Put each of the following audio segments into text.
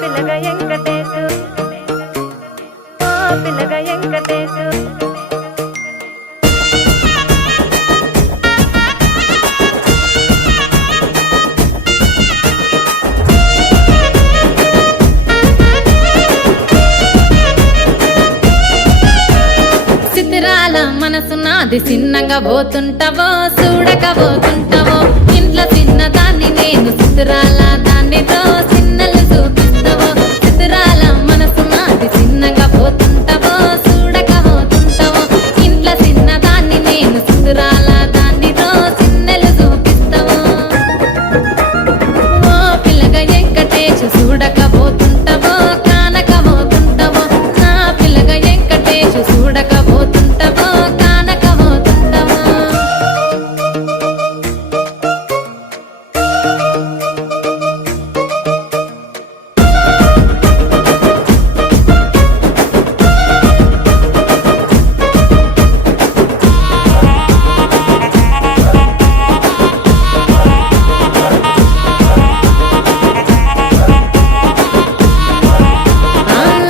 పిల్లగా వెంకటేశు ఓ పిల్లగా వెంకటేశు చిత్రాల మనసు నాది చిన్నగా పోతుంటావో చూడక పోతుంటావో ఇంట్లో చిన్నదాన్ని నేను చిత్రాల దానితో చిన్నలు చూపిస్తావో చిత్రాల మనసు నాది చిన్నగా పోతుంటావో చూడక పోతుంటావో ఇంట్లో చిన్నదాన్ని నేను చిత్రాల దానితో చిన్నలు చూపిస్తావో ఓ పిల్లగా వెంకటేశు చూడక పోతుంటావో కానక పోతుంటావో నా పిల్లగా వెంకటేశు చూడక పోతుంటావో కానక పోతుంటావో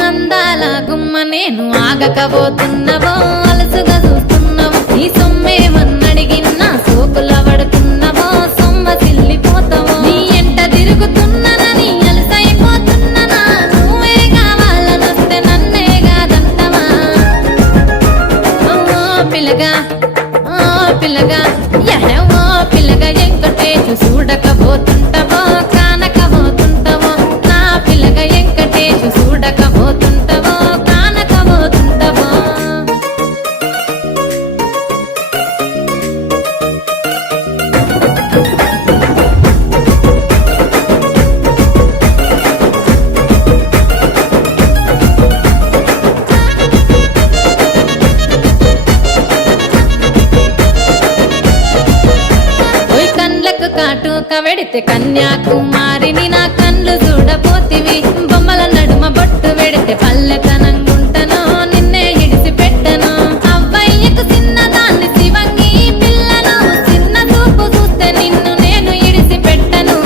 అందాల గుమ్మ నేను ఆగకపోతున్నావో అలసుగా చూస్తున్నావో నీ సొమ్మేమన్నడిగిన్నా సోకుల పడుతున్నావో సొమ్మ సిల్లిపోతావో నీ ఎంట తిరుగుతున్నానని అలసైపోతున్నానా నువ్వే కావాలనొస్తే నన్నే కాదంటవా ఓ పిల్లగా ఓ పిల్లగా ఓ పిల్లగా వెంకటేశు చూడకపోతుంటావో కానకపోతుంటావో నా పిల్లగా వెంకటేశు చూడకపోతుంటావో కానకపోతుంటావో ఓయ్ కండ్లకు కాటుక వెడితే కన్యాకుమారిని నా కండ్లు చూడపోతివి బొమ్మల నడుమ బొట్టు వెడితే పల్లెతనంగుంటను నిన్నే ఇడిసి పెట్టను అవ్వయ్యకు చిన్నదాన్ని శివంగి పిల్లను చిన్న చూపు చూస్తే నిన్ను నేను ఇడిసి పెట్టను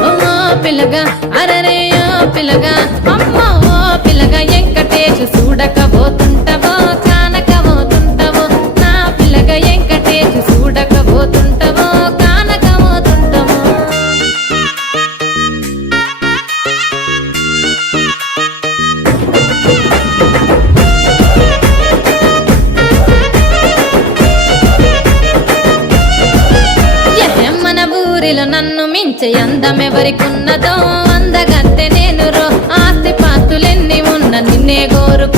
ఓ పిల్లగా అరరే ఓ పిల్లగా అమ్మో ఓ పిల్లగా వెంకటేశు చూడకపోతుంటావో కానకపోతుంటావో నా పిల్లగా వెంకటేశు చూడకపోతుంటావో కానకపోతుంటావో మన ఊరిలో నన్ను మించే అందమెవరికున్నదో అందగత్తె నేను రో ఆస్తి పాస్తులెన్ని ఉన్న నిన్నే కోరుకు